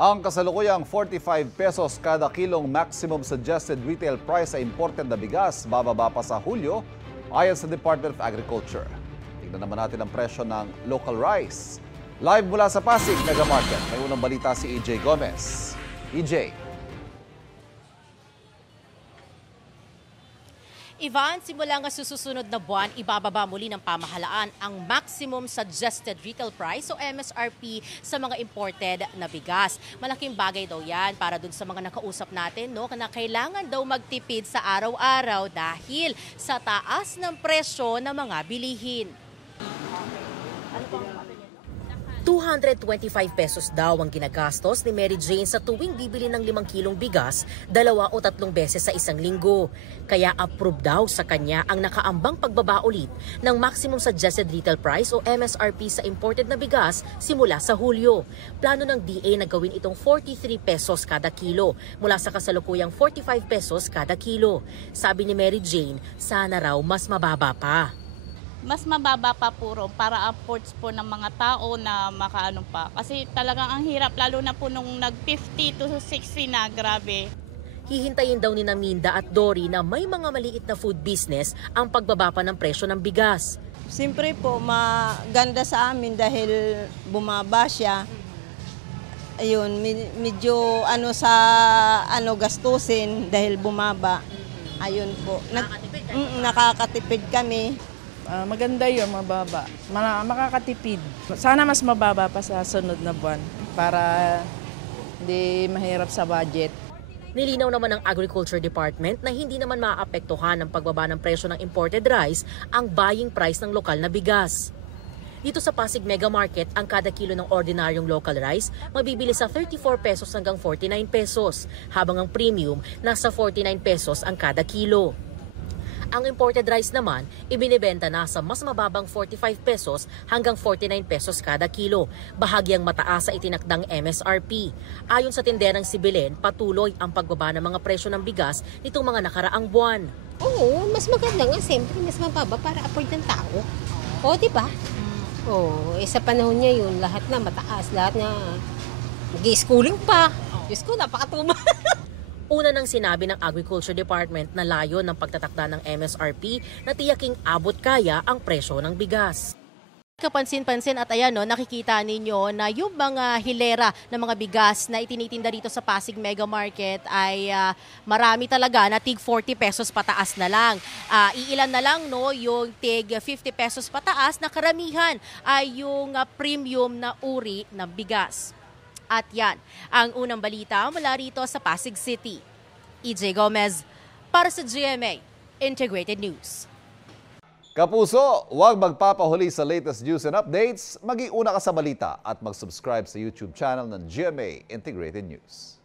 Ang kasalukuyang 45 pesos kada kilong maximum suggested retail price sa imported na bigas bababa pa sa Hulyo ayon sa Department of Agriculture. Tignan naman natin ang presyo ng local rice. Live mula sa Pasig Mega Market, may unang balita si EJ Gomez. EJ. Ivan, simula nga susunod na buwan, ibababa muli ng pamahalaan ang maximum suggested retail price o MSRP sa mga imported na bigas. Malaking bagay daw yan para dun sa mga nakausap natin, no, na kailangan daw magtipid sa araw-araw dahil sa taas ng presyo ng mga bilihin. 225 pesos daw ang ginagastos ni Mary Jane sa tuwing bibili ng 5 kilong bigas 2 o 3 beses sa isang linggo. Kaya approve daw sa kanya ang nakaambang pagbaba ulit ng maximum suggested retail price o MSRP sa imported na bigas simula sa Hulyo. Plano ng DA na gawin itong 43 pesos kada kilo mula sa kasalukuyang 45 pesos kada kilo. Sabi ni Mary Jane, sana raw mas mababa pa. Mas mababa pa puro para upwards po ng mga tao na makaano pa. Kasi talagang ang hirap lalo na po nung nag-50 to 60 na, grabe. Hihintayin daw ni Minda at Dory na may mga maliit na food business ang pagbaba pa ng presyo ng bigas. Siyempre po, maganda sa amin dahil bumaba siya. Ayun, medyo gastusin dahil bumaba. Ayun po. Nakakatipid kami. Maganda yun, mababa. Makakatipid. Sana mas mababa pa sa sunod na buwan para hindi mahirap sa budget. Nilinaw naman ng Agriculture Department na hindi naman maapektuhan ng pagbaba ng presyo ng imported rice ang buying price ng lokal na bigas. Dito sa Pasig Mega Market, ang kada kilo ng ordinaryong local rice mabibili sa 34 pesos hanggang 49 pesos, habang ang premium nasa 49 pesos ang kada kilo. Ang imported rice naman, ibinibenta na sa mas mababang 45 pesos hanggang 49 pesos kada kilo, bahagyang mataas sa itinakdang MSRP. Ayon sa tinderang si Belen, patuloy ang pagbaba ng mga presyo ng bigas nitong mga nakaraang buwan. Oo, mas maganda nga, siyempre mas mababa para afford ng tao. O, di ba? Oo, sa panahon niya yun, lahat na mataas, lahat na mag-i-schooling pa. Diyos ko, napakatuma. Una nang sinabi ng Agriculture Department na layo ng pagtatakda ng MSRP na tiyaking abot kaya ang presyo ng bigas. Kapansin-pansin at ayan, no, nakikita ninyo na yung mga hilera ng mga bigas na itinitinda dito sa Pasig Mega Market ay marami talaga na tig 40 pesos pataas na lang. Iilan na lang, no, yung tig 50 pesos pataas na karamihan ay yung premium na uri ng bigas. At yan, ang unang balita mula rito sa Pasig City. EJ Gomez para sa GMA Integrated News. Kapuso, huwag magpapahuli sa latest news and updates. Mag-iuna ka sa balita at mag-subscribe sa YouTube channel ng GMA Integrated News.